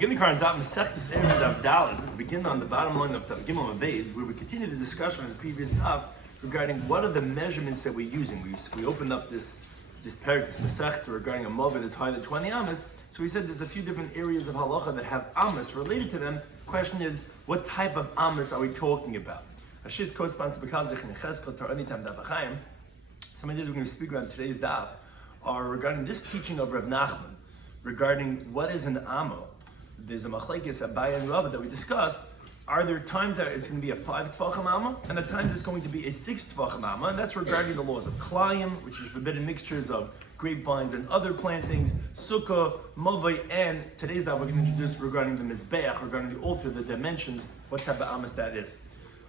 Begin the current Daf Mesechtes Eruvin Daf. We begin on the bottom line of Daf Gimel Beis, where we continue the discussion of the previous Daf regarding what are the measurements that we're using. We opened up this parak, this Masechta, regarding a mov that is higher than 20 amas. So we said there's a few different areas of halacha that have amas related to them. The question is, what type of amas are we talking about? Ashish co-sponsor Bekazich and Cheskel Torah Anytime Daf Achayim. Some ideas we're going to speak about in today's Daf are regarding this teaching of Rav Nachman regarding what is an amma. There's a machlekes Abaye and Rava that we discussed. Are there times that it's going to be a 5 tvachim amma, and at times it's going to be a 6 tvachim amma, and that's regarding the laws of klayim, which is forbidden mixtures of grapevines and other plantings, sukkah, movay, and today's daf we're going to introduce regarding the mizbeach, regarding the altar, the dimensions, what type of amas that is.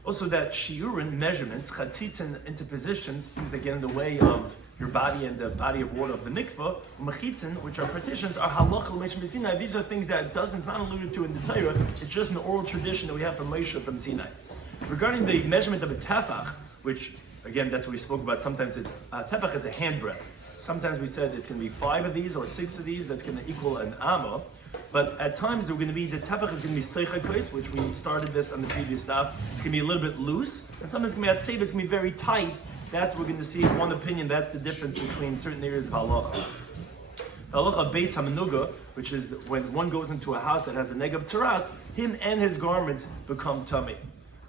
Also that shiurin, measurements, chatzitzin, interpositions, things that get in the way of your body and the body of water of the mikvah, mechitzin, which are partitions, are halacha l'meishim b'Sinai. These are things that it's not alluded to in the Torah. It's just an oral tradition that we have from Moshe from Sinai. Regarding the measurement of a tefach, which again that's what we spoke about. Sometimes it's tefach is a handbreadth. Sometimes we said it's going to be 5 of these or 6 of these. That's going to equal an amma. But at times they're going to be the tefach is going to be seichakos, which we started this on the previous stuff. It's going to be a little bit loose, and sometimes it's going to be it's going to be very tight. That's what we're going to see. One opinion. That's the difference between certain areas of halacha. The halacha of beis hamenuga, which is when one goes into a house that has a negav tzaras, him and his garments become tummy.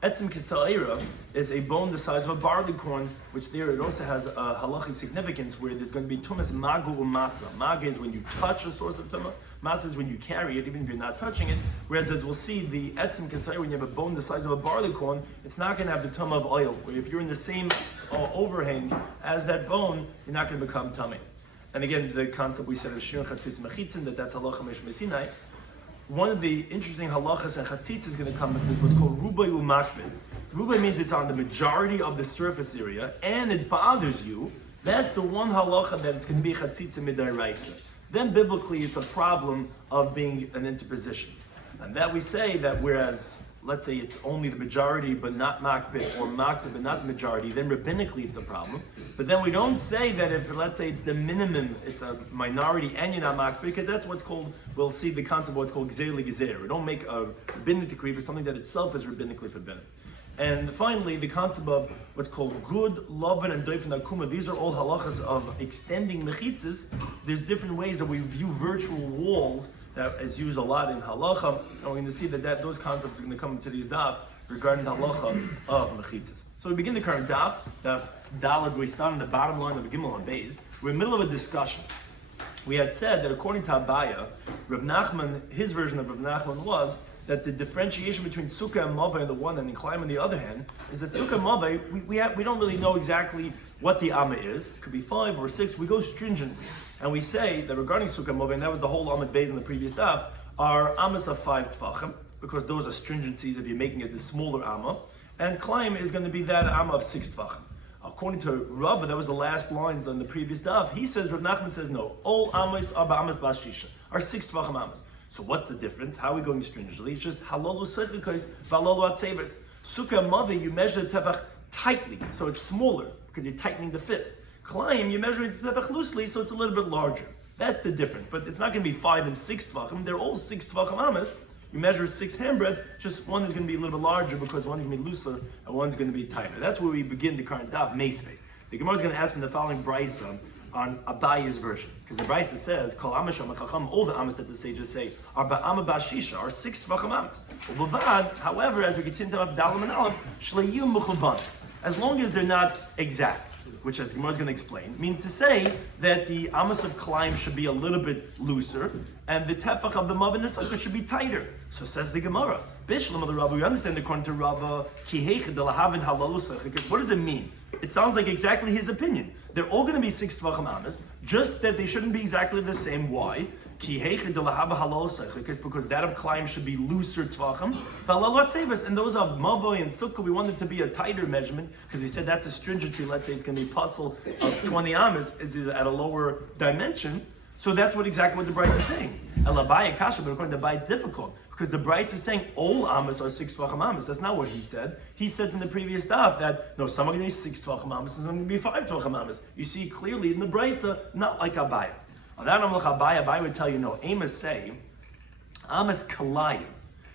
Etzim kisa'ira is a bone the size of a barley corn, which there it also has a halachic significance where there's going to be tumas magu umasa. Maga is when you touch a source of tumah. Masa is when you carry it, even if you're not touching it. Whereas, as we'll see, the etzim kisa'ira, when you have a bone the size of a barley corn, it's not going to have the tumah of oil. Where if you're in the same overhang as that bone, you're not going to become tummy. And again, the concept we said of shiur chatzitz mechitzin, that's halacha mesh Sinai. One of the interesting halachas and chatzitz is going to come with what's called rubai umashbin. Rubai means it's on the majority of the surface area, and it bothers you. That's the one halacha that it's going to be chatzitz midaraisa. Then biblically, it's a problem of being an interposition, and that we say that whereas let's say it's only the majority but not makbid, or makbid but not the majority, then rabbinically it's a problem. But then we don't say that if, let's say it's the minimum, it's a minority and you're not makbid, because that's what's called, we'll see the concept of what's called gzeir l'gezeir. We don't make a rabbinic decree for something that itself is rabbinically forbidden. And finally, the concept of what's called good, lovin, and doifen akuma. These are all halachas of extending mechitzas. There's different ways that we view virtual walls that is used a lot in halacha, and we're going to see that those concepts are going to come into these daf regarding halacha of mechitzas. So we begin the current daf dalad. We start on the bottom line of the Gimel and Beis. We're in the middle of a discussion. We had said that according to Abaye, Rav Nachman, his version of Rav Nachman was that the differentiation between sukkah and maveh on the one hand and klaim on the other hand is that sukkah and maveh, we don't really know exactly what the amma is. It could be 5 or 6. We go stringently. And we say that regarding sukkah and maveh, and that was the whole Amud Beis in the previous daf, are ammas of 5 tvachim, because those are stringencies if you're making it the smaller amma. And klaim is going to be that amma of 6 tvachim. According to Rava, that was the last lines on the previous daf. He says, Rav Nachman says, no, all ammas are ba'amas bashisha, are 6 tvachim ammas. So what's the difference? How are we going stringently? It's just halolu seichakos, valolu atzevas. Sukkah and maveh, you measure the tefach tightly, so it's smaller, because you're tightening the fist. Klaim, you're measuring the tefach loosely, so it's a little bit larger. That's the difference. But it's not going to be 5 and 6 tvachim. They're all 6 tvachim amas. You measure 6 handbreadth, just one is going to be a little bit larger because one's going to be looser and one's going to be tighter. That's where we begin the current daf, meisvei. The Gemara is going to ask me the following brisa on Abaye's version, because the brisa says, "Kol amasham chacham." All the amas that the sages say are ba'ama bashisha, are 6 tvachim amas. However, as we continue to dalam and aleph, shleiyum mechuvanos, as long as they're not exact, which as the Gemara is going to explain, mean to say that the amas of klaim should be a little bit looser, and the tefach of the mav and the sukkah should be tighter. So says the Gemara. Bishlam of the Rabba, we understand according to Rabba, because what does it mean? It sounds like exactly his opinion. They're all going to be 6 tvachim amas, just that they shouldn't be exactly the same. Why? Because that of klaim should be looser tvachim. And those of mavoy and sukkah, we want it to be a tighter measurement, because he said that's a stringency. Let's say it's going to be puzzle of 20 amas is at a lower dimension. So that's exactly what the Bryce is saying. Elabai kasha, but according to Abaye, it's difficult, because the Bryce is saying all amas are 6 tvachim amas. That's not what he said. He said in the previous daf that no, some are going to be 6 tvachim amas, and some are going to be 5 tvachim amas. You see clearly in the Bryce, not like Abaye. On that Abaye would tell you no. Amos say Ba'amas Kalayim.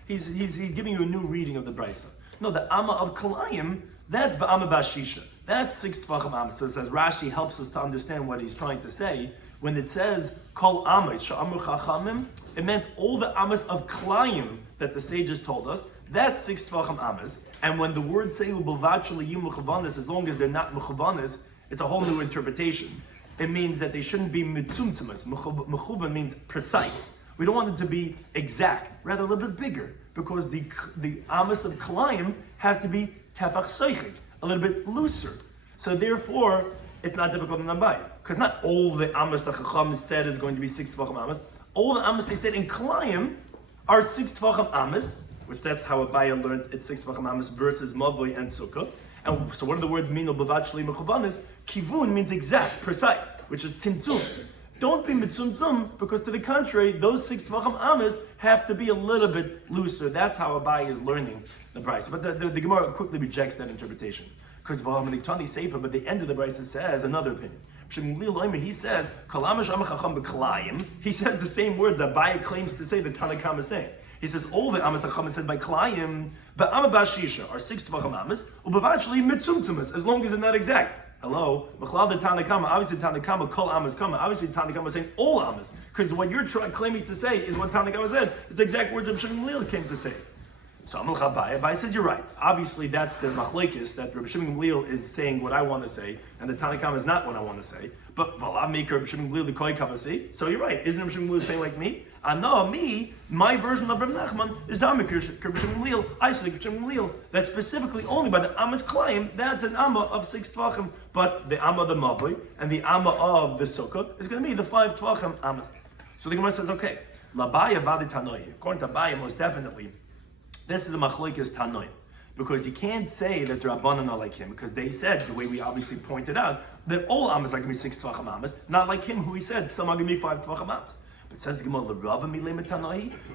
He's giving you a new reading of the Brisa. No, the Amma of Kalayim, that's Ba'ama Bashisha. That's 6 Tvachim Amma. So as Rashi helps us to understand what he's trying to say, when it says Kol Amas Sha'amru Chachamim, it meant all the Amas of Kalayim that the sages told us. That's 6 Tvachim Amas. And when the words say Ubavachli Yim Mechuvanis, as long as they're not Mechuvanis, it's a whole new interpretation. It means that they shouldn't be mitzumtzimas. Mechuvan means precise. We don't want it to be exact, rather a little bit bigger, because the amas of kalayim have to be tefach soichik, a little bit looser. So therefore, it's not difficult in Abaye, because not all the amas that Chacham said is going to be 6 tvachim amas. All the amas they said in kalayim are 6 tvachim amas, which that's how Abaye learned it's 6 tvachim amas versus mavoi and sukkah. And so what do the words mean? Kivun means exact, precise, which is tzimtzum. Don't be mitzumtzum, because to the contrary, those 6 tvachim amas have to be a little bit looser. That's how Abaye is learning the Brisa. But the Gemara quickly rejects that interpretation. Because V'alamaniktani Sefer, but the end of the Brisa says another opinion. He says, he says the same words that Abaye claims to say the Tanakh is saying. He says all the amas Chacham said by Kalayim, but Amma Bashisha are 6 tvachim amas, ubavachli mitzumtzumas, as long as it's not exact. Hello, B'chlal the Tanakh, obviously Tanakh kol amas kama. Obviously Tanakh is saying all amas, because what you're claiming to say is what Tanakh said. It's the exact words Rabbi Shloimy Schwartzberg came to say. So Amalch Abaye says you're right. Obviously that's the machlekes that Rabbi Shloimy Schwartzberg is saying what I want to say, and the Tanakh is not what I want to say. But Valav make Rabbi Shloimy Schwartzberg the koi kavasi. So you're right. Isn't Rabbi Shloimy Schwartzberg saying like me? No, my version of Rabbi Nachman is Damik Rabbi Shloimy Schwartzberg, isolated Rabbi Shloimy Schwartzberg. That's specifically only by the Amas Klaim. That's an Amma of 6 tvachim. But the Amma of the Mavoi and the Amma of the Sukkah is going to be the 5 tvachim Amas. So the Gemara says, okay, Labaya Vadi Tanoi. According to Abaye, most definitely, this is a machlokes Tanoi. Because you can't say that the Rabbanan are like him, because they said, the way we obviously pointed out, that all Amas are going to be 6 tvachim Amas, not like him, who he said, some are going to be 5 tvachim Amas. But says the Gemara,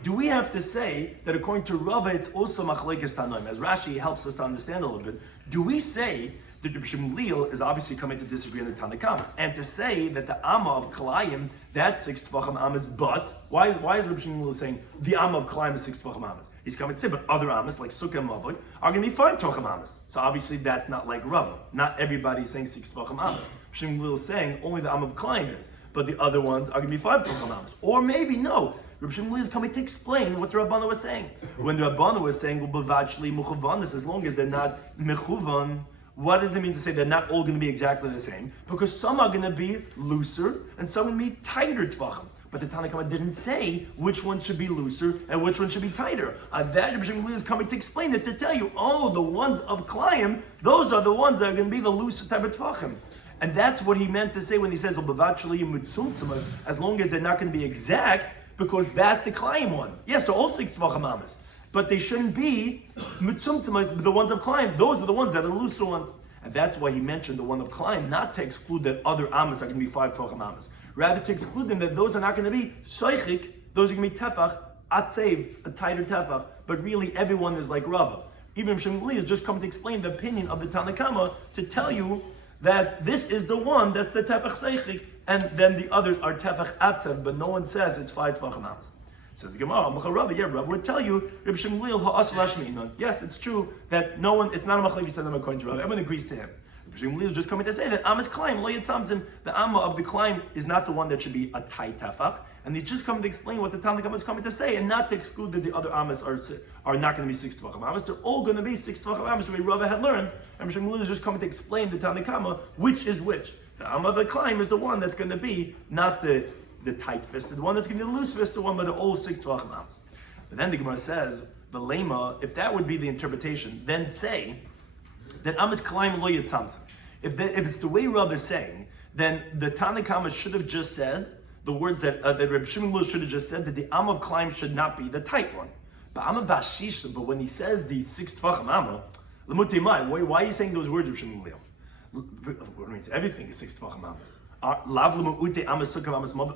do we have to say that according to Rava, it's also machlokes Tanoim? As Rashi helps us to understand a little bit, do we say that Rabbi Shloimy Schwartzberg is obviously coming to disagree on the Tanakh, and to say that the Amma of Kalayim, that's 6 tvachim Amas, but why is Rabbi Shloimy Schwartzberg saying the Amma of Kalayim is 6 tvachim Amas? He's coming to say, but other Amas, like Sukkah and Mavoi, are going to be 5 tvachim Amas. So obviously that's not like Rava. Not everybody is saying 6 tvachim Amas. Rabbi Shloimy Schwartzberg is saying only the Amma of Kalayim is, but the other ones are going to be 5 tvachim Amas. Or maybe no. Rabbi Shloimy Schwartzberg is coming to explain what the Rabbana was saying. When the Rabbana was saying, as long as they're not mechuvan, what does it mean to say they're not all going to be exactly the same? Because some are going to be looser and some are going to be tighter tvachim. But the Tanakh didn't say which one should be looser and which one should be tighter. That Rabbi Shloimy Schwartzberg is coming to explain it, to tell you, the ones of Klayim, those are the ones that are going to be the looser type of tvachim. And that's what he meant to say when he says, as long as they're not going to be exact, because that's the Klayim one. Yes, they're all 6 tvachim amas, but they shouldn't be mitzumtzimas, the ones of Klayim. Those are the ones that are the looser ones. And that's why he mentioned the one of Klayim, not to exclude that other amas are going to be 5 tvachim amas. Rather to exclude them, that those are not going to be soichik, those are going to be tefach, atzev, a tighter tefach. But really, everyone is like Rava. Even Shloimy Schwartzberg is just coming to explain the opinion of the Tanakh to tell you that this is the one that's the tefach seichik, and then the others are tefach atzev, but no one says it's 5 tvachim amas. Says Gemara, Rava would tell you, Rabbi Shloimy Schwartzberg, yes, it's true that no one, it's not a machlokes Tanoim according to Rava. Everyone agrees to him. Rabbi Shloimy is just coming to say that Amas Klaim, lo yitzamzim, the Amma of the Klaim is not the one that should be a tight tefach, and he's just coming to explain what the Tanakh is coming to say, and not to exclude that the other Amas are not going to be 6 tvachim Amas. They're all going to be 6 tvachim Amas, the way Rava had learned. And Rabbi Shloimy is just coming to explain the Tanakh which is which. The Amma of the Klaim is the one that's going to be not the tight-fisted one, that's going to be the loose-fisted one, but they're all 6 tvachim Amas. But then the Gemara says, the lema, if that would be the interpretation, then say that Amas Klaim lo yitzamzim. If it's the way Rav is saying, then the Tanakh should have just said the words that Rabbi Shloimy should have just said, that the Amma of Klaim should not be the tight one. But Amma Bashisha, but when he says the 6 tvachim Amma, why are you saying those words, Rabbi Shloimy? What means everything is 6 tvachim Ammas.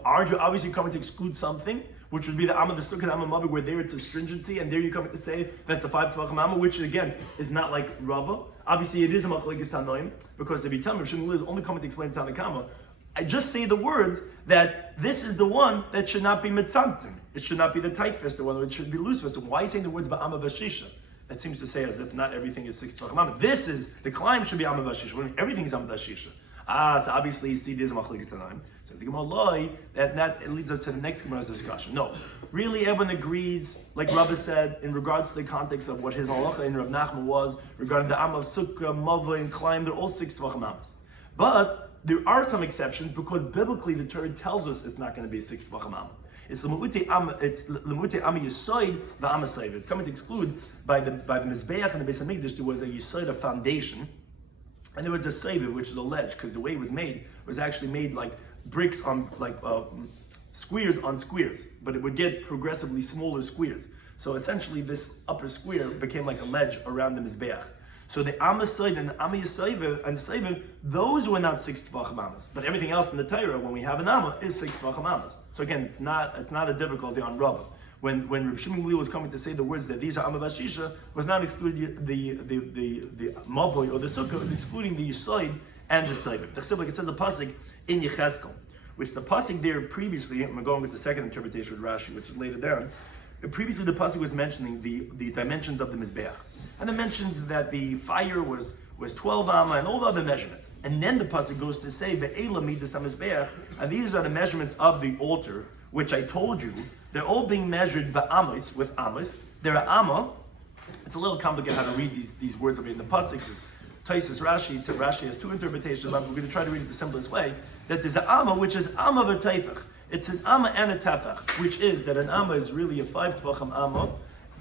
Aren't you obviously coming to exclude something, which would be the Amma, the Sukkah, Amma, Mavik, where there it's a stringency, and there you're coming to say that's a 5 tvachim Amma, which again is not like Rava. Obviously, it is a machlokes Tanoim, because if you tell me Rabbi Shloimy is only coming to explain Tanakh, I just say the words that this is the one that should not be mitzantzim. It should not be the tight-fisted one, it should be loose-fisted. Why are you saying the words ba'ama b'shisha? That seems to say as if not everything is 6 tvachim amma. This is, the climb should be amma b'shisha, when everything is amma b'shisha. So obviously you see there's a machlekes tanaim. So the Gemara that leads us to the next Gemara's discussion. No, really everyone agrees, like Rabbi said, in regards to the context of what his halacha in Rav Nachman was regarding the amma of sukkah, mava, and climb. They're all 6 tvachim ammas. But there are some exceptions because biblically the Torah tells us it's not going to be 6 tvachim amma. It's lemute amma yisoid the amma seiv. It's coming to exclude by the mizbeach and the Beis Hamikdash there was a yisoid, a foundation. And there was a seiv, which is a ledge, because the way it was made was actually made like bricks on, squares on squares, but it would get progressively smaller squares. So essentially this upper square became like a ledge around the Mizbeach. So the Amma Seiv and the Amma Yisaiva and the Seiva, those were not 6 tvachim ammas. But everything else in the Torah, when we have an Amma, is 6 tvachim ammas. So again, it's not a difficulty on Rabbah. When Rabbi Shloimy was coming to say the words that these are Amma Bashisha, was not excluding the Mavoy or the Sukkah, it was excluding the Yisoid and the Seiv. The Chsiblik, it says a pasuk in Yechezkel, which the pasuk there previously, and we're going with the second interpretation with Rashi, which is later down. Previously, the pasuk was mentioning the dimensions of the Mizbeach, and it mentions that the fire was 12 amma and all the other measurements. And then the pasuk goes to say ve'ela midas hamizbeach, and these are the measurements of the altar, which I told you they're all being measured by amos with amos. They're amma. It's a little complicated how to read these words over in the pasuk. Taisus Rashi has 2 interpretations, but we're going to try to read it the simplest way. That there's an amma which is amma v'teifach. It's an amma and a tefach, which is that an amma is really a 5 tvachim amma,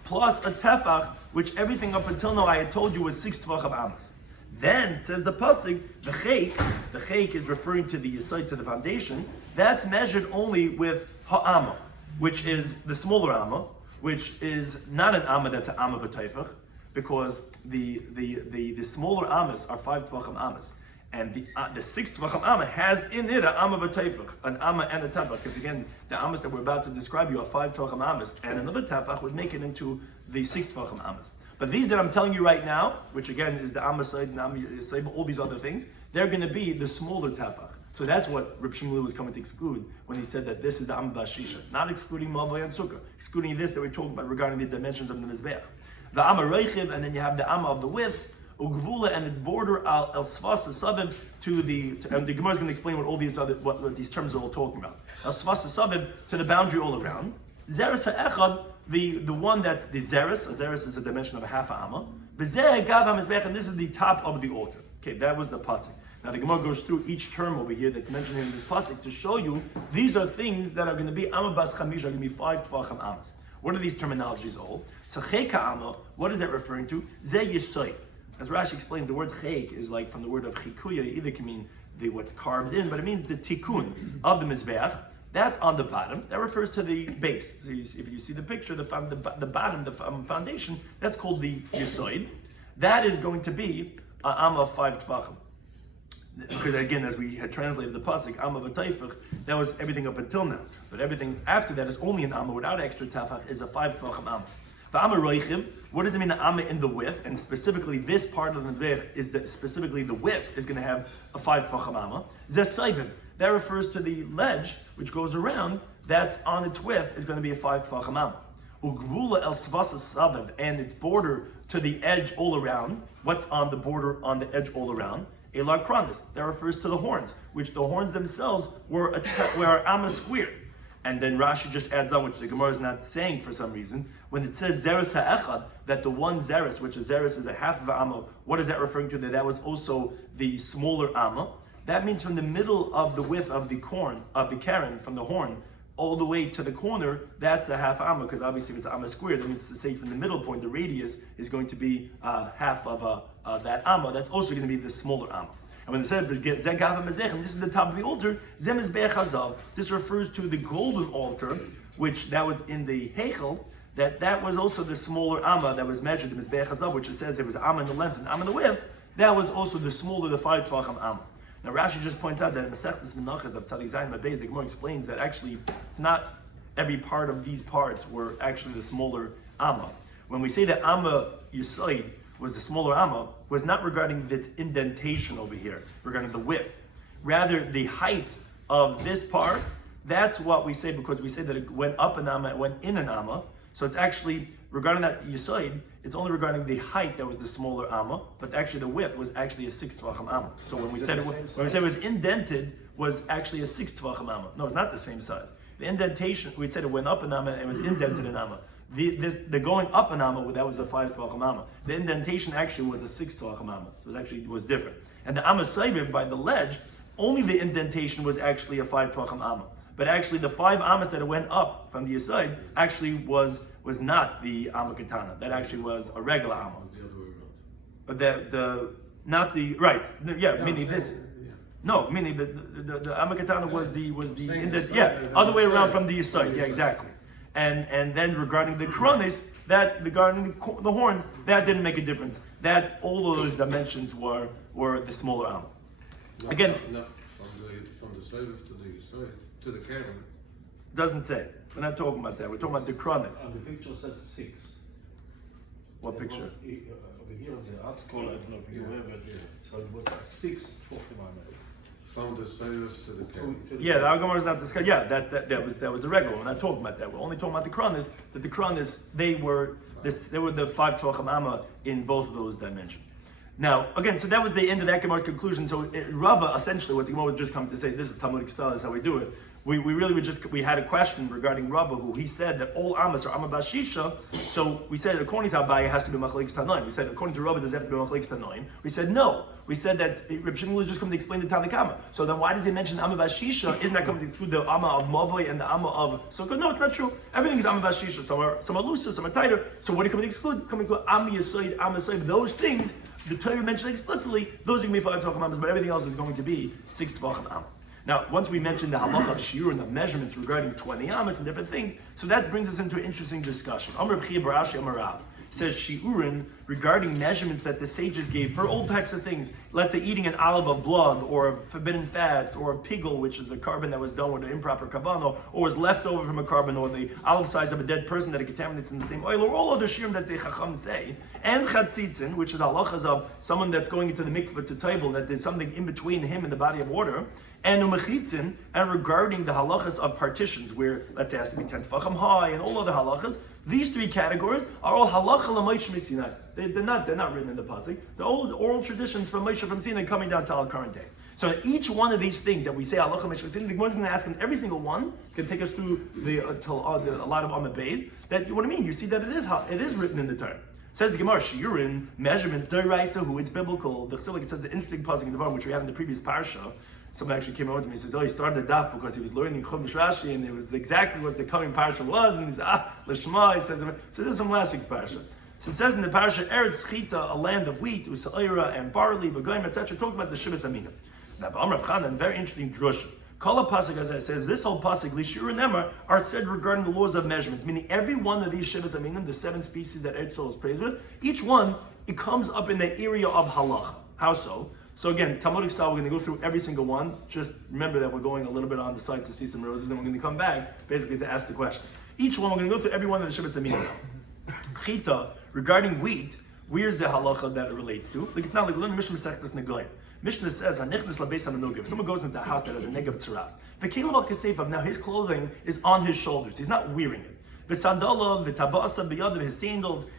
plus a tefach, which everything up until now I had told you was 6 tvachim ammas. Then, says the pasuk, the chayk is referring to the yesod, to the foundation, that's measured only with ha'amma, which is the smaller amma, which is not an amma that's an amma v'teifach, because the smaller ammas are 5 tvachim ammas. And the 6 tvachim amma has in it an amma v'teifach, an amma and a tefach. Because again, the ammas that we're about to describe you are 5 tvachim ammas, and another tefach would make it into the 6 tvachim ammas. But these that I'm telling you right now, which again is the amma side and amma side, all these other things, they're going to be the smaller tefach. So that's what Rabbi Shloimy was coming to exclude when he said that this is the amma bashisha, not excluding mavoi and sukkah, excluding this that we're talking about regarding the dimensions of the mizbeach. The amma reichiv, and then you have the amma of the width. Ugvula and its border al svasa saviv and the Gemara is going to explain what all these what these terms are all talking about. Al svasa saviv to the boundary all around. Zeres ha'echad, the one that's the zeres. A zeres is a dimension of a half amma. B'zeh gav hamizbech, and this is the top of the altar. Okay, that was the pasuk. Now the Gemara goes through each term over here that's mentioned in this pasuk to show you these are things that are going to be amma bas chamish, are going to be 5 tvachim ammas. What are these terminologies all? So cheka amma, what is that referring to? Zeh yisoy. As Rashi explains, the word chayk is like from the word of chikuya. It either can mean what's carved in, but it means the tikkun of the mizbeach. That's on the bottom. That refers to the base. So if you see the picture, the bottom, the foundation, that's called the yisoid. That is going to be an amma of 5 tvachim. Because again, as we had translated the pasuk, amma v'teifach, that was everything up until now. But everything after that is only an amma without extra tefach, is a 5 tvachim amma. Amma roichiv, what does it mean, the amma in the width? And specifically, this part of the mizbeach is that specifically the width is going to have a 5 tvachim amma. Zesayviv, that refers to the ledge which goes around. That's on its width is going to be a 5 tvachim amma. Ugvula el svasa saviv, and its border to the edge all around. What's on the border on the edge all around? Elar kranis, that refers to the horns, which the horns themselves were amma squared. And then Rashi just adds on, which the Gemara is not saying for some reason, when it says zeres ha'echad, that the one zeres, which is zeres is a half of an amma, what is that referring to? That was also the smaller amma. That means from the middle of the width of the corn, of the karen, from the horn, all the way to the corner, that's a half amma, because obviously if it's amma squared, that means to say from the middle point, the radius is going to be half of that amma. That's also going to be the smaller amma. And when it says this is the top of the altar, this refers to the golden altar, which that was in the Heichel, that was also the smaller amma that was measured, the Mizbeach Hazav, which it says it was amma in the length and amma in the width. That was also the smaller, the 5 tvachim amma. Now Rashi just points out that in Masechtas Menachos of Tzadik Zayin Mabez, the Gemara explains that actually it's not every part of these parts were actually the smaller amma. When we say that amma yisoid was the smaller amma, was not regarding this indentation over here, regarding the width. Rather, the height of this part, that's what we say, because we say that it went up an amma, it went in an amma. So it's actually, regarding that yisoid, it's only regarding the height that was the smaller amma, but actually the width was actually a 6 tvachim amma. So when we said it was indented, was actually a 6 tvachim amma. No, it's not the same size. The indentation, we said it went up an amma and it was indented an amma. The going up an amma, that was a 5 tvachim amma. The indentation actually was a 6 tvachim amma. So it actually was different. And the amma saiviv, by the ledge, only the indentation was actually a 5 tvachim amma. But actually the 5 ammas that it went up from the aside actually was not the amma katana. That actually was a regular amma. But meaning this. No, meaning the amma katana was the other way around from the aside. Yeah, exactly. And then regarding the kronis, regarding the horns, that didn't make a difference. That all of those dimensions were the smaller amma. Again, from the side to the side to the camera. Doesn't say. We're not talking about that. We're talking about the kronis. And the picture says 6. What picture? Over here on the article, I don't know if you have it. So it was 6 From the side to the camera. Yeah, the Gemara is not discussed. Yeah, that was the regular. We're not talking about that. We're only talking about the kronis. That the kronis, they were the 5 tvachim amma in both of those dimensions. Now, again, so that was the end of that Gemara's conclusion. So Rava, essentially, what the Gemara was just coming to say, this is Talmudic style, is how we do it. We had a question regarding Rava, who he said that all Amas are Amma Bashisha. So we said, according to Abaye, it has to be Machlekes Tanoim. We said, according to Rava, does it have to be Machlekes Tanoim? We said, no. We said that Reb Shimon was just coming to explain the Tanakama. So then why does he mention Amma Bashisha? Isn't that coming to exclude the Amma of Mavoi and the Amma of Sukkot? No, it's not true. Everything is Amma Bashisha. Some are looser, some are tighter. So what are you coming to exclude? Coming to Amma Yasoid, Amma Soid, those things, the Torah mentioned explicitly, those are going to be 5 tvachim ammas, but everything else is going to be 6 tvachim amma. Now, once we mentioned the halacha of shiur and the measurements regarding 20 ammas and different things, so that brings us into an interesting discussion. Amar B'chia Barashi Amar Rav says shiurin regarding measurements that the sages gave for all types of things. Let's say eating an olive of blood, or of forbidden fats, or a pigel, which is a carbon that was done with an improper kavano, or was left over from a carbon, or the olive size of a dead person that it contaminates in the same oil, or all other shiurim that the chacham say. And chatzitzin, which is halachas of someone that's going into the mikveh to table, that there's something in between him and the body of water. And umechitzin, and regarding the halachas of partitions, where let's say it has to be 10 tefachim high, and all other halachas. These 3 categories are all halacha l'Moshe Sinai. They're not written in the pasuk. They're old oral traditions from Moshe from Sinai coming down to our current day. So each one of these things that we say halacha Moshe Sinai, the Gemara is going to ask in every single one. It's going to take us through a lot of Amud Beis. That what do you mean? You see that it is written in the Torah. Says the Gemara, shiurin, measurements, deraisa, who it's biblical. The Chsilik, it says the interesting pasuk in the Devarim, which we have in the previous parsha. Someone actually came over to me and says, he started the daf because he was learning Chumash Rashi, and it was exactly what the coming parsha was, and he said, Lishma, he says, so this is from last week's parsha. So it says in the parsha, Eretz Chita, a land of wheat, Usaira, and barley, Begoyim, etc., talks about the Shivas Aminim. Now, Amr of Chanan, very interesting drusha. Kala pasuk, as I says, this whole pasuk, Lishur and Emor, are said regarding the laws of measurements, meaning every one of these Shivas Aminim, the 7 species that Eretz Yisrael is praised with, each one, it comes up in the area of halacha. How so? So again, Talmudic style, we're going to go through every single one. Just remember that we're going a little bit on the side to see some roses, and we're going to come back basically to ask the question. Each one, we're going to go through every one of the Shivas Aminim. Chita, regarding wheat, where's the halacha that it relates to? Like it's not like we learn the Mishnah Masechtas Negoyim. Mishnah says, if someone goes into a house that has a negav tzaras, now his clothing is on his shoulders, he's not wearing it. His sandals,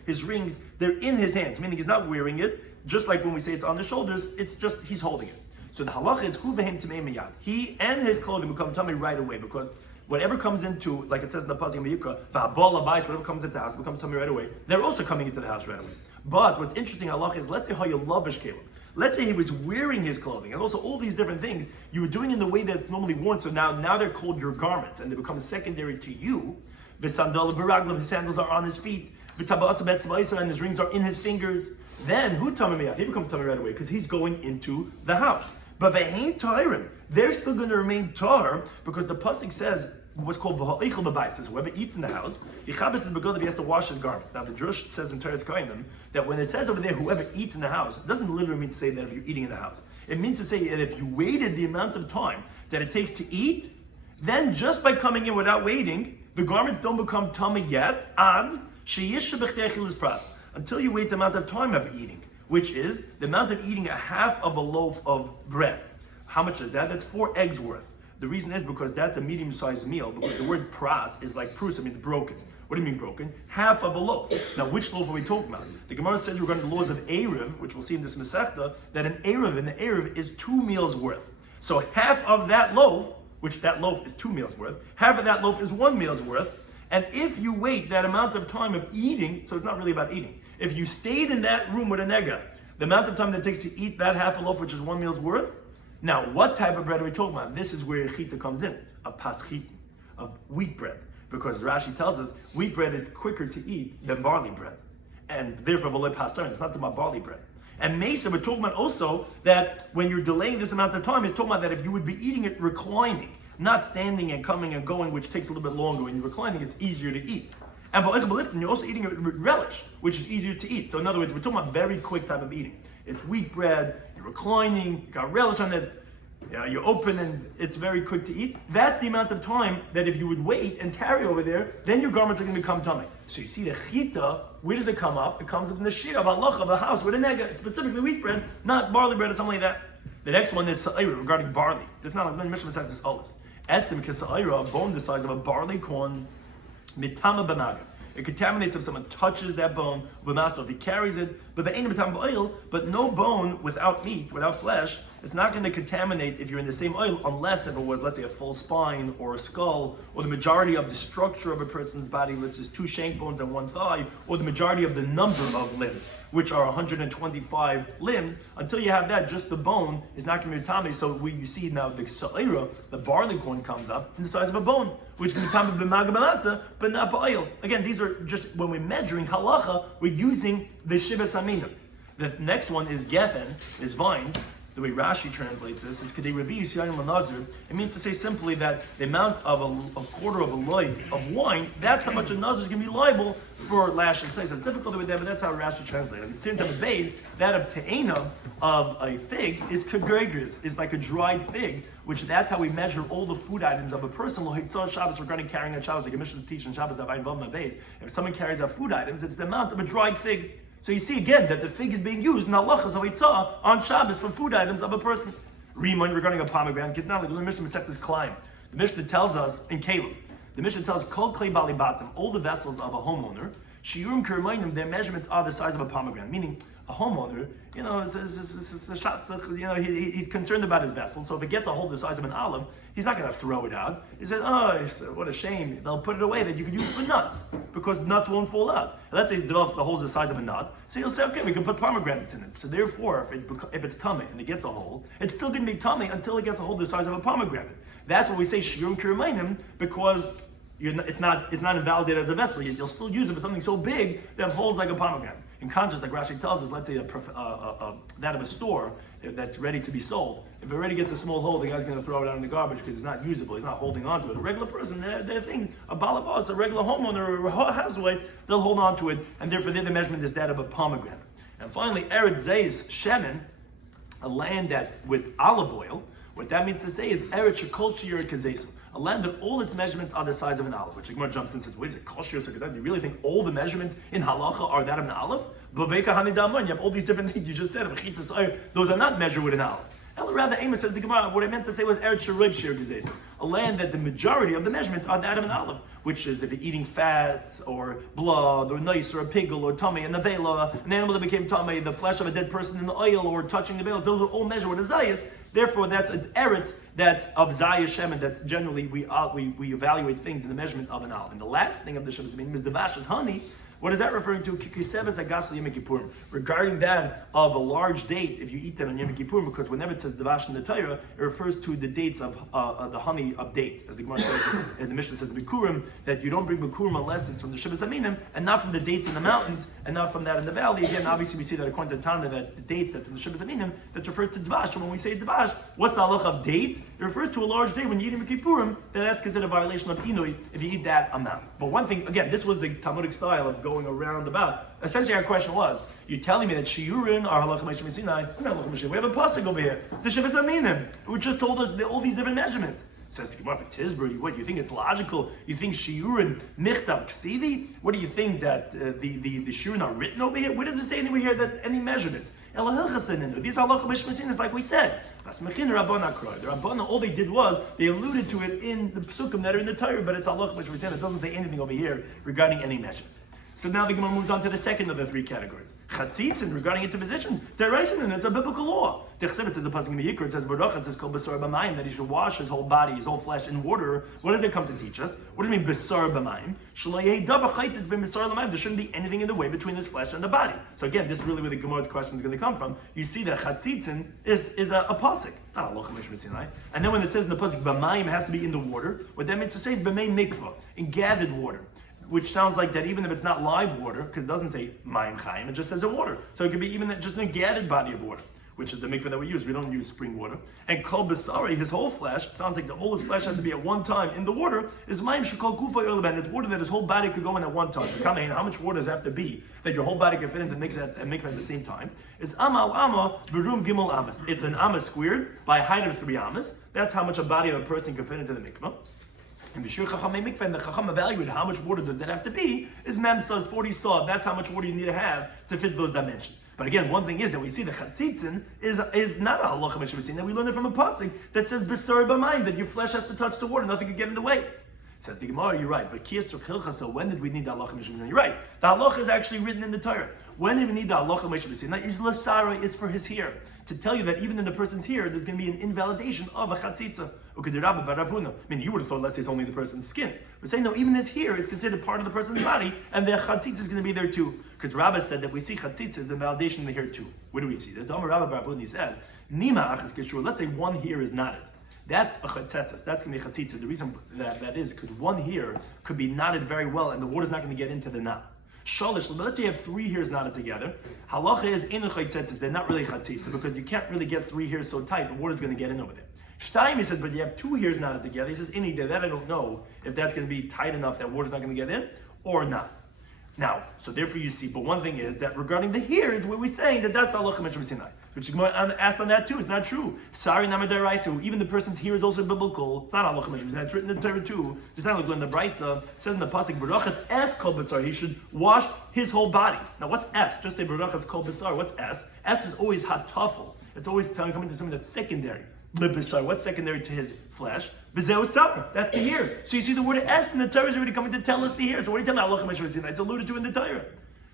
his rings, they're in his hands, meaning he's not wearing it. Just like when we say it's on the shoulders, it's just he's holding it. So the halacha is hu v'hem tamei miyad. He and his clothing become tummy right away, because whatever comes into, like it says in the pasuk in Vayikra, v'habal abayis, whatever comes into the house becomes tummy right away. They're also coming into the house right away. But what's interesting halacha is, let's say how you lavish Caleb. Let's say he was wearing his clothing, and also all these different things you were doing in the way that it's normally worn. So now they're called your garments, and they become secondary to you. V'sandal b'raglav, his sandals are on his feet. V'tabasa betzvaisa, and his rings are in his fingers. Then who tamei miyad? He becomes tamei right away because he's going into the house. But v'hein tahirim, they're still going to remain tahor, because the pasuk says what's called v'ha'oichel b'bayis, says whoever eats in the house, yichabes is begodav, he has to wash his garments. Now the drush says in Teres Kohanim that when it says over there whoever eats in the house, it doesn't literally mean to say that if you're eating in the house. It means to say that if you waited the amount of time that it takes to eat, then just by coming in without waiting, the garments don't become tamei yet, ad sheyish b'chtei achilas pras, until you wait the amount of time of eating, which is the amount of eating a half of a loaf of bread. How much is that? That's 4 eggs worth. The reason is because that's a medium-sized meal, because the word pras is like prus, it means broken. What do you mean broken? Half of a loaf. Now, which loaf are we talking about? The Gemara says regarding the laws of Eruv, which we'll see in this Masechta, that an Eruv is 2 meals worth. So half of that loaf, which that loaf is 2 meals worth, half of that loaf is 1 meal's worth, and if you wait that amount of time of eating, so it's not really about eating, if you stayed in that room with a nega, the amount of time that it takes to eat that half a loaf, which is 1 meal's worth, now what type of bread are we talking about? This is where chita comes in, of paschit, of wheat bread. Because Rashi tells us wheat bread is quicker to eat than barley bread. And therefore, v'lo pasar, it's not about barley bread. And Mesa, we're talking about also that when you're delaying this amount of time, it's talking about that if you would be eating it reclining, not standing and coming and going, which takes a little bit longer. When you're reclining, it's easier to eat. And for Lifton, you're also eating it with relish, which is easier to eat. So in other words, we're talking about very quick type of eating. It's wheat bread, you're reclining, you got relish on it, you open and it's very quick to eat. That's the amount of time that if you would wait and tarry over there, then your garments are going to become tummy. So you see the chita, where does it come up? It comes up in the shiur of Allah of a house with a nega. It's specifically wheat bread, not barley bread or something like that. The next one is sa'ira regarding barley. There's not a Mishnah says this always. Etzim kisa'ira, a bone the size of a barley corn, mitama b'maga. It contaminates if someone touches that bone, if he carries it, but no bone without meat, without flesh, it's not going to contaminate if you're in the same oil, unless if it was, let's say, a full spine or a skull, or the majority of the structure of a person's body, let's say 2 shank bones and 1 thigh, or the majority of the number of limbs, which are 125 limbs. Until you have that, just the bone is not going to be tamei. So we you see now the sa'ira, the barley corn comes up in the size of a bone, which can be tamei b'maga b'masa, but not b'oil. Again, these are just when we're measuring halacha, we're using the shivas aminim. The next one is gefen, is vines. The way Rashi translates this is kadei revi'is yayin l'nazir. It means to say simply that the amount of a quarter of a loig of wine, that's how much a nazir is going to be liable for lashing place. It's difficult with that, but that's how Rashi translates it. In terms of base, that of te'ena of a fig is kagregris, is like a dried fig, which that's how we measure all the food items of a person. Lohitzah Shabbos regarding carrying a Shabbos, like a Mishnah's teaching Shabbos of Ayin base. If someone carries out food items, it's the amount of a dried fig. So you see again that the fig is being used in halachas of Eitzah on Shabbos for food items of a person. Remind regarding a pomegranate. Get now, the Mishnah Masechtas climb. The Mishnah tells us in Caleb. The Mishnah tells kol klei bali batim, all the vessels of a homeowner, shiurim kirmainim, their measurements are the size of a pomegranate. Meaning a homeowner, he's concerned about his vessel. So if it gets a hold the size of an olive, he's not going to throw it out. He says, what a shame. They'll put it away that you could use for nuts, because nuts won't fall out. And let's say it develops the hole the size of a nut. So you'll say, okay, we can put pomegranates in it. So therefore, if it's tummy and it gets a hole, it's still going to be tummy until it gets a hole the size of a pomegranate. That's what we say shiurim kirmainim, because it's not invalidated as a vessel. You'll still use it for something so big that holds like a pomegranate. In contrast, like Rashi tells us, let's say that of a store that's ready to be sold. If it already gets a small hole, the guy's going to throw it out in the garbage because it's not usable. He's not holding on to it. A regular person, they're things, a balabas, a regular homeowner, or a housewife, they'll hold on to it, and therefore the measurement is that of a pomegranate. And finally, Eretz Zeis Shemen, a land that's with olive oil. What that means to say is Eretz Shekol Shiur Kazesim, a land that all its measurements are the size of an olive. Which the Gemara jumps in and says, wait, is it Kol Shiur Kazesim? Do you really think all the measurements in halacha are that of an olive? Baveka Hanidamon, you have all these different things you just said. Those are not measured with an olive. Rather, Amos says the Gemara, what I meant to say was Eretz Shirib Shiur Kazesim, a land that the majority of the measurements are that of an olive, which is if you're eating fats or blood or nice or a pigel or tummy and nevela, an animal that became tummy, the flesh of a dead person in the oil or touching the veils, those are all measured with a zayas. Therefore, that's an eretz that's of zayas shemen. That's generally we evaluate things in the measurement of an olive. And the last thing of the Shabbos meaning is devash is honey. What is that referring to? Kikiseves agas Yom Kippurim. Regarding that of a large date, if you eat that on Yom Kippurim, because whenever it says devash in the Torah, it refers to the dates of the honey of dates, as the Gemara says, and the Mishnah says bikurim, that you don't bring bikurim unless it's from the Shivas Aminim, and not from the dates in the mountains, and not from that in the valley. Again, obviously we see that according to Tana, that's the dates that's from the Shivas Aminim, that refers to devash. And when we say devash, what's the halach of dates? It refers to a large date when you eat Yom Kippurim, that's considered a violation of inui if you eat that amount. But one thing, again, this was the Talmudic style of going around about. Essentially, our question was: you're telling me that shiurin are halacha Sinai? We have a pasuk over here. The Shivas Aminim, who just told us all these different measurements. Says the Gemara, Tisbury, what, you think it's logical? You think shiur and michtav ksivi? What do you think, that the shiurim are written over here? Where does it say anywhere here that any measurements? These are halacha mishmasinas, like we said. The Rabbana, all they did was, they alluded to it in the psukim that are in the Torah, but it's halacha mishmasinas. It doesn't say anything over here regarding any measurements. So now the Gemara moves on to the second of the three categories. Chatzitzin, regarding interpositions, and it's a biblical law. The Chesed says the pasuk in the Yikra, it says Baruch, it says kol b'sar b'mayim, that he should wash his whole body, his whole flesh in water. What does it come to teach us? What does it mean b'sar b'mayim? Shelo yehi davar chaitzis b'sar l'mayim. There shouldn't be anything in the way between his flesh and the body. So again, this is really where the Gemara's question is going to come from. You see that chatzitzin is a pasuk, not a locha mishmah sinai. And then when it says in the pasuk b'mayim, it has to be in the water. What that means to say is b'may mikvah, in gathered water. Which sounds like that even if it's not live water, because it doesn't say mayim chayim, it just says a water. So it could be even just in a gathered body of water, which is the mikveh that we use. We don't use spring water. And kol b'sari, his whole flesh, sounds like the whole his flesh has to be at one time in the water, is mayim shekol kufa Eruvin. It's water that his whole body could go in at one time. How much water does it have to be that your whole body can fit into mikveh at the same time? Is ama ama v'rum gimel amas. It's an ama squared by a height of 3 amas. That's how much a body of a person can fit into the mikveh. And the shiur chachamei mikveh, and the chacham evaluated how much water does that have to be, is mem says 40 saw. That's how much water you need to have to fit those dimensions. But again, one thing is that we see the chatzitzin is not a halacha mishmasinas. That we learned it from a pasuk that says b'sar b'mayim, that your flesh has to touch the water, nothing can get in the way. Says the Gemara, you're right. But kiyas hilcha, so when did we need the halacha mishmasinas? You're right. The halacha is actually written in the Torah. When did we need the halacha mishmasinas? Is lasara, it's for his hair. To tell you that even in the person's hair, there's going to be an invalidation of a chatzitza. I mean, you would have thought, let's say it's only the person's skin. But saying, no, even his hair is considered part of the person's body, and the chatzitza is going to be there too. Because Rabbah said that we see chatzitza as a validation in the hair too. Where do we see that? He says, Nima achas kishur, let's say one hair is knotted. That's a chatzetzas. That's going to be a chatzitza. The reason that is because one hair could be knotted very well, and the water's not going to get into the knot. Shalish, but let's say you have 3 hairs knotted together. Halacha is in the chatzetzas. They're not really chatzitza because you can't really get 3 hairs so tight. The water's going to get in over there. Shtaim, he says, but you have 2 hairs knotted together. He says, that I don't know if that's going to be tight enough that water's not going to get in or not. Now, so therefore you see, but one thing is that regarding the hair is where we're saying that that's the halacha mishmah. Which asked on that too. It's not true. Sorry, namadaraisa. Even the person's hair is also biblical. It's not halacha mishmah. It's written in the Torah too. It's not like when the brisa says in the pasuk barachatz es kol basar. He should wash his whole body. Now, what's es? Just say barachatz kol basar. What's es? Es is always hatafel. It's always coming to something that's secondary. What's secondary to his flesh? That's the hair. So you see the word es in the Torah is already coming to tell us the hair. So what are you telling me? It's alluded to in the Torah.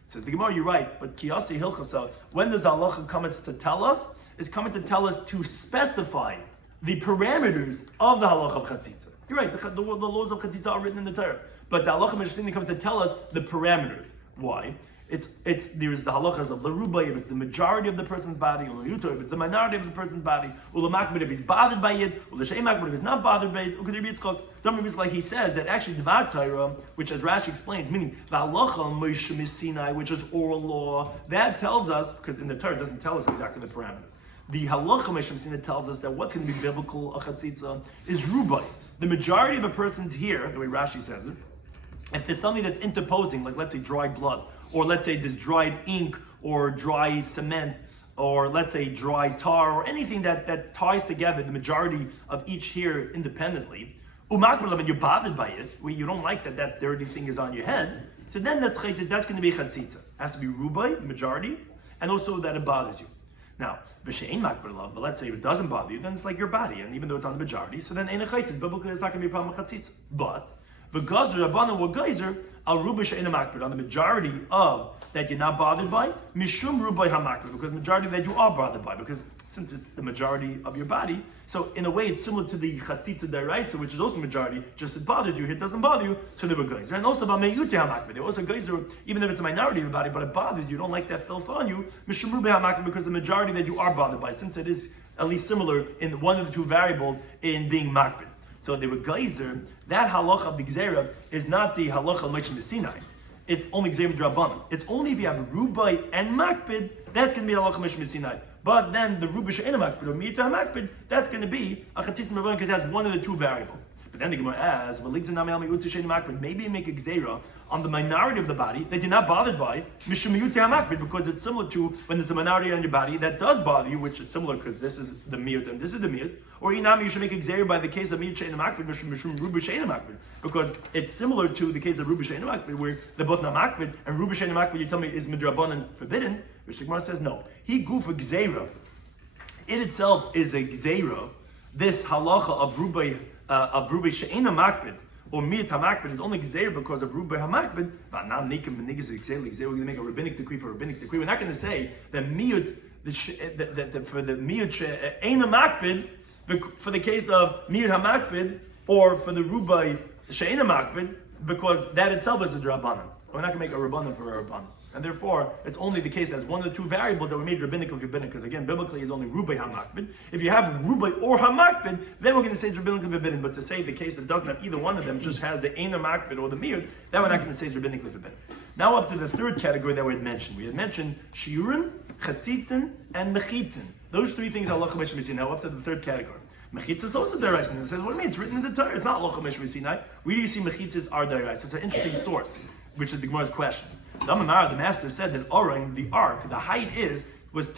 Says the Gemara, you're right, but kiyasi hilchasa, when does halacha come to tell us? It's coming to tell us to specify the parameters of the halacha of chatzitza. You're right, the laws of chatzitza are written in the Torah, but the halacha mishmah comes to tell us the parameters. Why? There's the halachas of laruba, if it's the majority of the person's body, or if it's the minority of the person's body, or if he's bothered by it, or if he's not bothered by it, like he says that actually the Torah, which as Rashi explains, meaning the halacha Moshe Sinai, which is oral law, that tells us, because in the Torah it doesn't tell us exactly the parameters. The halacha Moshe Sinai tells us that what's going to be biblical a chatzitza is rubai. The majority of a person's hair, the way Rashi says it, if there's something that's interposing, like let's say dried blood, or let's say there's dried ink, or dry cement, or let's say dry tar, or anything that ties together the majority of each hair independently, and you're bothered by it, where you don't like that dirty thing is on your head, so then that's going to be chatzitza. It has to be rubai, majority, and also that it bothers you. Now, but let's say it doesn't bother you, then it's like your body, and even though it's on the majority, so then ain't a chatzitza. Biblically, it's not going to be a problem with chatzitza. But the gazer rabbanan were geyser al ruba she'ena makbid, on the majority of that you're not bothered by, mishum rubai hamakbid, because the majority that you are bothered by, because since it's the majority of your body, so in a way it's similar to the chatzitza deraisa, which is also majority, just it bothers you, it doesn't bother you, so they were geyser. And also about meyute hamakbid, they're also geyser, even if it's a minority of your body, but it bothers you, don't like that filth on you, mishum rubai hamakbid, because the majority that you are bothered by, since it is at least similar in one of the 2 variables in being makbid. So they were geyser. That halacha of the gzeira is not the halacha of Moshe Sinai. It's only gzeira d'rabbanan. It's only if you have rubai and makbid, that's going to be halacha Moshe Sinai. But then the rubai she'ena makbid or miyita makbid, that's going to be a chatzitza d'rabbanan because it has one of the 2 variables. But then the Gemara asks, maybe you make a gzeira on the minority of the body that you're not bothered by, because it's similar to when there's a minority on your body that does bother you, which is similar because this is the miyut and this is the miyut. Or you should make a gzeira by the case of miyut she'ein makbid, because it's similar to the case of ruba she'ein makbid, where they're both not makbid, and ruba she'ein makbid, you tell me, is midrabanan forbidden, which the Gemara says no. He goof a gzeira. It itself is a gzeira. This halacha of ruba she'ein makbid, or miyut hamakbid, is only gzeir because of ruba hamakbid. We're going to make a rabbinic decree for a rabbinic decree. We're not going to say that miyut, for the miyut she'ein hamakbid, for the case of miyut hamakbid, or for the ruba she'ein hamakbid, because that itself is a drabanan. We're not going to make a rabbanan for a rabbanan. And therefore, it's only the case as one of the two variables that were made rabbinic of rabbinic, because again, biblically is only rubai hamakbid. If you have rubai or hamakbid, then we're going to say it's rabbinic of rabbinic. But to say the case that doesn't have either one of them, just has the ein hamakbid or the miyut, then we're not going to say it's rabbinic of rabbinic. Now up to the third category that we had mentioned. We had mentioned shiurin, chatzitzin, and mechitzin. Those three things are halacha b'shem Sinai. Now up to the third category. Mechitzah is also deraisa. And it says, what do you mean? It's written in the Torah. It's not halacha b'shem Sinai. Where do you see mechitzas are deraisa? It's an interesting source, which is the Gemara's question. The master said that Orain, the ark, the height was 9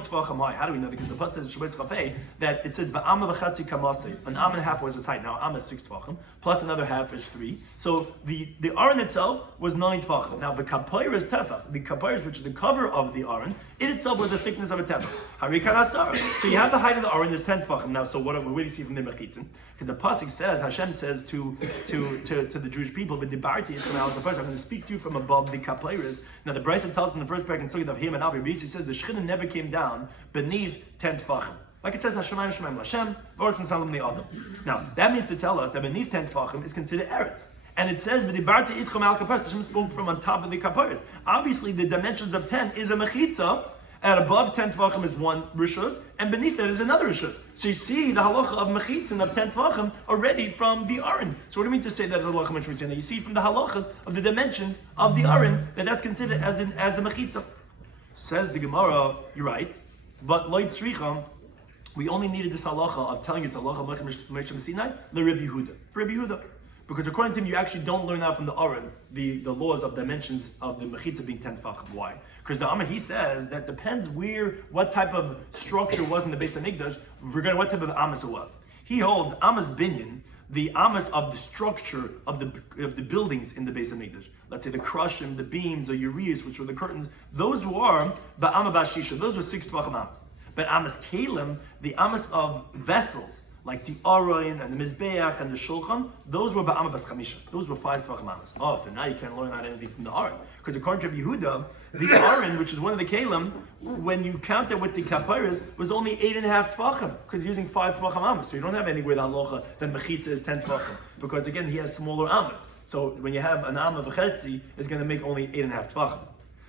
tvachim high. How do we know? Because the pasuk says in Shabbos Chafei that it says va'ama v'chatzi kamasei. An am and a half was its height. Now am is 6 tvachim plus another half is 3. So the aron itself was 9 tvachim. Now the kapayr is tefach. The kapayr, which is the cover of the aron, it itself was the thickness of a tefach. Harikar asar. So you have the height of the aron. There's 10 tvachim. Now, so what do you see from the mechitzin? Because the pasuk says, Hashem says to the Jewish people, "But debarti is from out the first. I'm going to speak to you from above the kapayrs." Now the Brisa tells us in the first paragraph in Sugya of Him and Avi, it says the Shechina never came down beneath 10 tefachim. Like it says, Hashemayim Shemayim Hashem, V'ortz and Salam Adam. Now that means to tell us that beneath 10 tefachim is considered eretz. And it says, "V'dibarti itchem al kapayrs." Hashem spoke from on top of the kapayrs. Obviously, the dimensions of 10 is a mechitza. And above 10 tvachim is one rishus, and beneath that is another rishus. So you see the halacha of mechitzin of 10 tvachim already from the aron. So what do you mean to say that is a halacha mechitzin? You see from the halachas of the dimensions of the aron that's considered as a mechitza. Says the Gemara, you're right, but loy tzricha, we only needed this halacha of telling it's halacha mechitzin Sinai l'Rabbi Yehuda. For Rabbi Yehuda. Because according to him, you actually don't learn out from the aron the laws of dimensions of the mechitza being 10 tefachim. Why? Because the Amma, he says that depends what type of structure was in the Beis Hamikdash, regarding what type of amas it was. He holds amas binyan, the amas of the structure of the buildings in the Beis Hamikdash. Let's say the krushim, the beams, the urias, which were the curtains. Those were ba'ama bashisha. Those were 6 tefachim amas. But amas kalim, the amas of vessels, like the Arayin and the Mizbeach and the Shulchan, those were Ba'ama Bas Chamisha. Those were 5 Tvachim Amas. Oh, so now you can't learn out anything from the Aron. Because according to Rabbi Yehuda, the Aron, which is one of the Kalim, when you count it with the Kapayras, was only 8.5 Tvachim, because using 5 Tvachim Amas. So you don't have anywhere the halacha that Mechitza is 10 Tvachim. Because again, he has smaller Amas. So when you have an Amma V'chetzi, it's going to make only 8.5 Tvachim.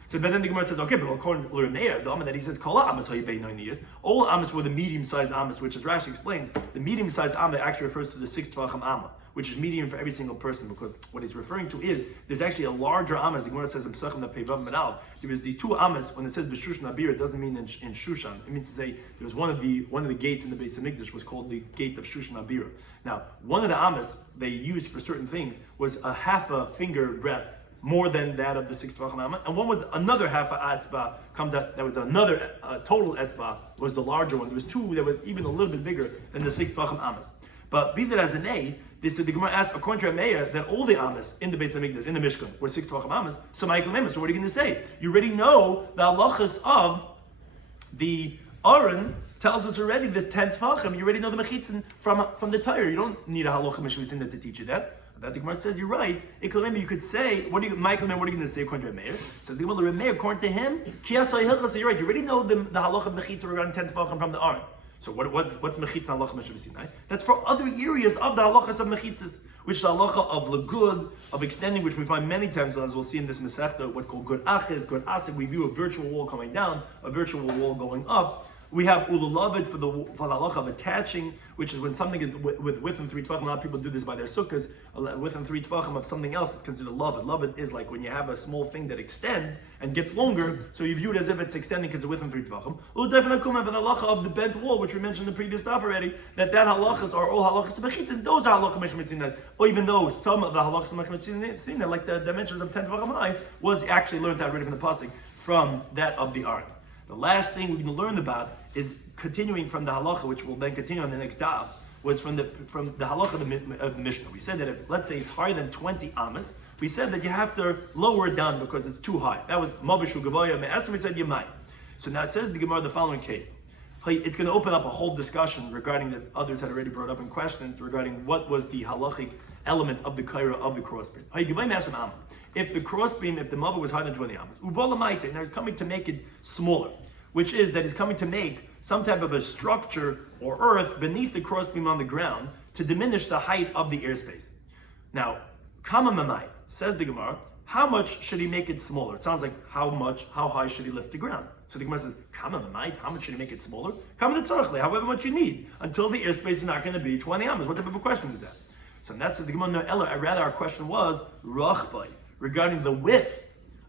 So but then the Gemara says, okay, but according to Rameir, the Amma that he says, Kol Amas Hayibei 9 years, all Amas were the medium-sized Amas, which as Rashi explains, the medium-sized Amma actually refers to the 6 Tvachim Amma, which is medium for every single person, because what he's referring to is, there's actually a larger Amas, the Gemara says in Pesachim that Peivav Menal, there was these 2 Amas, when it says B'Shushan Abir, it doesn't mean in Shushan, it means to say, there was one of the gates in the Beis Hamikdash was called the gate of Shushan Abir. Now, one of the Amas they used for certain things was a half a finger breadth, more than that of the 6 Tvachim Amma, and one was another half a etzba comes out. That was another total etzba was the larger one. There was 2 that were even a little bit bigger than the 6 Tvachim Ammas. But be that as an A, the Gemara asks, according to Rameir, that all the Ammas in the Beis Hamikdash, in the Mishkan, were 6 Tvachim Ammas. So Michael Memon. So what are you going to say? You already know the halachas of the Aron tells us already this 10 Tvachim. You already know the mechitzin from the Torah. You don't need a halacha mishvisin to teach you that. That the Gemara says you're right. You could say, Michael, what are you going to say according to Rameir? Says the Gemara, Rameir, according to him, Kiyasai Hilchas, you're right. You already know the halacha of mechitza regarding 10 tefachim from the Aron. So what's mechitza halacha meshuvah? That's for other areas of the halachas of mechitzas, which is the halacha of legud, of extending, which we find many times, as we'll see in this Masechta, what's called good aches, good asik. We view a virtual wall coming down, a virtual wall going up. We have ululavid for the halacha of attaching, which is when something is within 3 tvachim. A lot of people do this by their sukkahs. Within 3 tvachim of something else, it's considered lavid. Lavid is like when you have a small thing that extends and gets longer, so you view it as if it's extending because it's within 3 tvachim. Udefinitely for the halacha of the bent wall, which we mentioned in the previous stuff already, that halachas are all halachas bechitz, and those are halachas mishmesinas. Or even though some of the halachas mishmesinas, like the dimensions of 10 tvachim high, was actually learned already from the pasuk, from that of the ark. The last thing we're going to learn about is continuing from the halacha, which we'll then continue on the next daf, was from the halacha of the Mishnah. We said that if, let's say, it's higher than 20 amas, we said that you have to lower it down because it's too high. That was mabishu gavoya me'esrim. We said yomai. So now it says the Gemara the following case. It's going to open up a whole discussion regarding that others had already brought up in questions regarding what was the halachic element of the kaira of the crossbeam. If the crossbeam, if the mother was higher than 20 amas, uvolamaita, now he's coming to make it smaller, which is that he's coming to make some type of a structure or earth beneath the crossbeam on the ground to diminish the height of the airspace. Now, kama mamai, says the Gemara, how much should he make it smaller? It sounds like how high should he lift the ground? So the Gemara says, kama mamai, how much should he make it smaller? Kama tzarachle, however much you need, until the airspace is not going to be 20 amas. What type of a question is that? So that's the Gemara, no, Ella, rather our question was, rachbai, regarding the width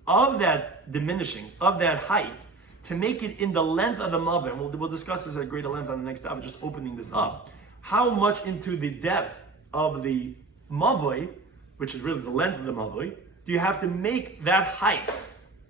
of that diminishing, of that height, to make it in the length of the mother, and we'll discuss this at greater length on the next time, just opening this up. How much into the depth of the mavoi, which is really the length of the mavoi, do you have to make that height?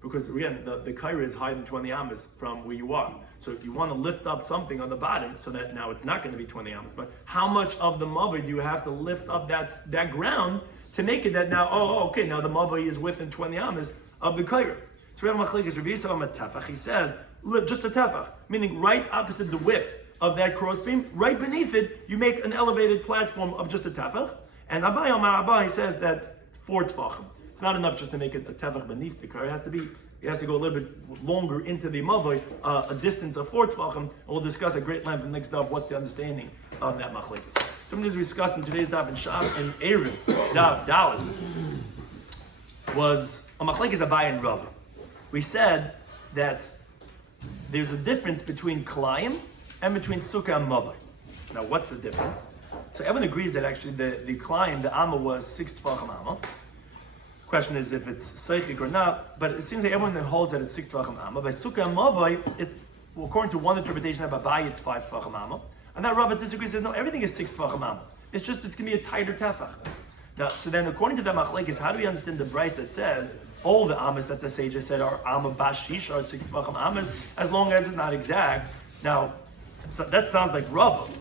Because again, the kaira is higher than 20 amas from where you are. So if you want to lift up something on the bottom, so that now it's not going to be 20 amas, but how much of the mavoi do you have to lift up that ground to make it that now, okay, now the mavoi is within 20 amas of the kaira. So we have machlekes Rav Yisrael on a tefach. He says, look, just a tefach, meaning right opposite the width of that crossbeam, right beneath it, you make an elevated platform of just a tefach. And Abai Omar Abai, he says that 4 tefachim. It's not enough just to make it a tefach beneath the car. It has to go a little bit longer into the mavoi, a distance of 4 tefachim. And we'll discuss at great length in the next daf what's the understanding of that machlekes. Some of these we discussed in today's daf in Sham and Eruvin Daf Daled was a machlekes Abai and Rava. We said that there's a difference between Kalayim and between Sukkah and Mavoi. Now, what's the difference? So everyone agrees that actually the Kalayim, the Amma was 6 Tfachim Amma. Question is if it's Seichik or not, but it seems like everyone that holds that it's 6 Tfachim Amma. By Sukkah and Mavoi, it's, well, according to one interpretation of Abai, it's 5 Tfachim Amma. And that Rava disagrees, says no, everything is 6 Tfachim Amma. It's just, it's going to be a tighter tefach. Now, so then according to the machlekes, how do we understand the brayse that says all the amas that the sages said are amma bashish, are 6 tvachim amas, as long as it's not exact? Now, so that sounds like Rava.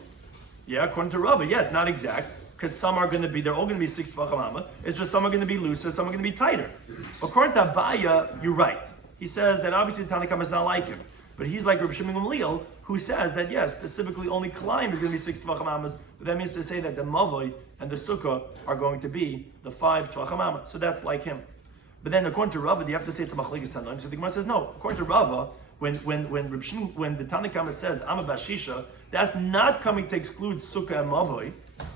Yeah, according to Rava, yeah, it's not exact, because some are going to be, they're all going to be 6 tvachim amma. It's just some are going to be looser, some are going to be tighter. According to Abaya, you're right. He says that obviously the Tanakhama is not like him. But he's like Rabbi Shloimy Schwartzberg, who says that yes, specifically only Kalayim is going to be 6 tvachim amas, but that means to say that the Mavoi and the Sukkah are going to be the 5 tvachim amas. So that's like him. But then according to Rava, you have to say it's a machlekes Tanoim. So the Gemara says no. According to Rava, when the Tanakhama says Amma Bashisha, that's not coming to exclude Sukkah and Mavoi.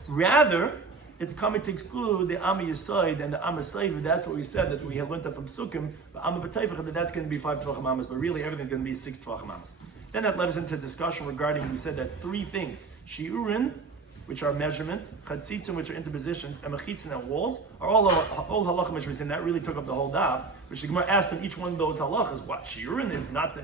Rather, it's coming to exclude the Amma Yesod and the Amma Seiv. That's what we said, that we have learned that from Sukkim, but Amma B'Teifach, that that's going to be 5 tvachim amas, but really everything's going to be 6 tvachim amas. Then that led us into a discussion regarding, we said that 3 things, shiurin, which are measurements, chatzitzim, which are interpositions, and mechitzin, and walls, are all halacha measurements, and that really took up the whole daf, which the Gemara asked him each one of those halachas, what, shiurin is not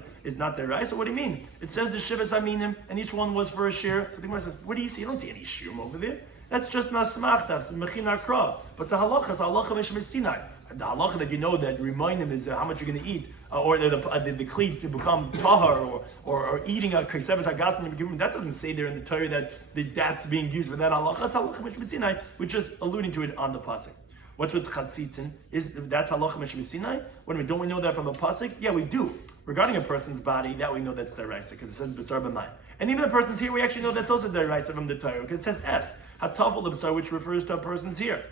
the right? So what do you mean? It says the shivas aminim, and each one was for a shir. So the Gemara says, what do you see? You don't see any shiurim over there. That's just nasmach, that's mechina kra. But the halacha is halacha mishmei Sinai. The halacha that you know that remind him is how much you're going to eat, or the kli to become tahar, or eating a kaiseves hagasim. That doesn't say there in the Torah that that's being used for that halacha. That's halacha mishmei Sinai. We're just alluding to it on the pasuk. What's with chatzitzin? Is that's halacha mishmei Sinai? What do we don't we know that from a pasuk? Yeah, we do. Regarding a person's body, that we know that's deraisa because it says b'sar b'mayim. And even a person's here, we actually know that's also deraisa from the Torah because it says es hatafel l'b'sar, which refers to a person's here.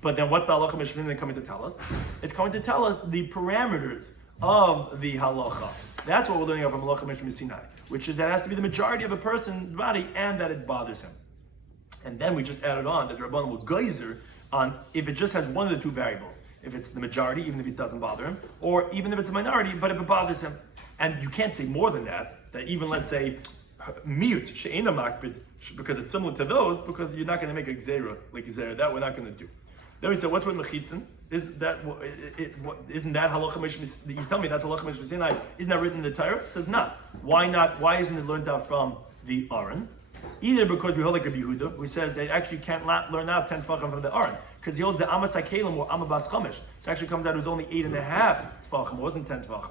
But then what's the halacha mishmei coming to tell us? It's coming to tell us the parameters of the halacha. That's what we're learning from halacha mishmei Sinai, which is that it has to be the majority of a person's body and that it bothers him. And then we just added on that the Rabbanan will geyser on if it just has one of the 2 variables. If it's the majority, even if it doesn't bother him, or even if it's a minority, but if it bothers him. And you can't say more than that, that even let's say, mute, she'ena makbid, because it's similar to those, because you're not going to make a gzera, like gzera, that we're not going to do. Then we said, what's with mechitzin? Isn't that halacha mishmis? You tell me that's halacha mishmis Sinai. Isn't that written in the Torah? It says not. Why not? Why isn't it learned out from the Aron? Either because we hold like Rabbi Yehuda, who says they actually can't learn out 10 tefachim from the Aron, because he holds the Amas HaKelim or Amabas Chamish. So it actually comes out it was only 8.5 tefachim, it wasn't 10 tefachim.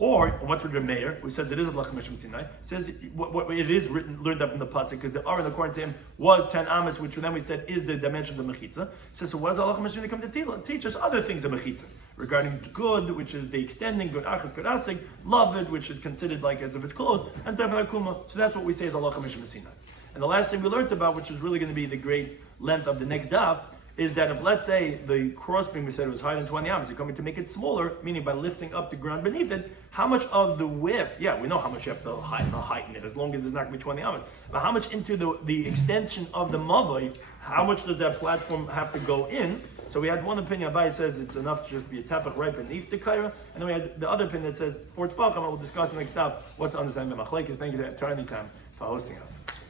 Or what's with Reb Meir, who says it is a Lach Mishim Sinai, says what it is learned up from the pasuk, because the Aron according to him was 10 amas, which then we said is the dimension of the mechitza. Says so what does Lach Mishim come to teach us? Other things of mechitza regarding good, which is the extending, good achas, good asig, loved, which is considered like as if it's closed, and definitely akuma. So that's what we say is a Lach Mishim Sinai. And the last thing we learned about, which is really going to be the great length of the next daf, is that if, let's say, the crossbeam, we said it was higher than 20 amas, you're coming to make it smaller, meaning by lifting up the ground beneath it, how much of the width, yeah, we know how much you have to heighten it, as long as it's not going to be 20 amas, but how much into the extension of the mavoi, how much does that platform have to go in? So we had one opinion, Abai says it's enough to just be a tefach right beneath the kaira, and then we had the other opinion that says, for tefachim, we'll discuss in the next stuff, what's the understanding of machlekes. Thank you to Eternity Time for hosting us.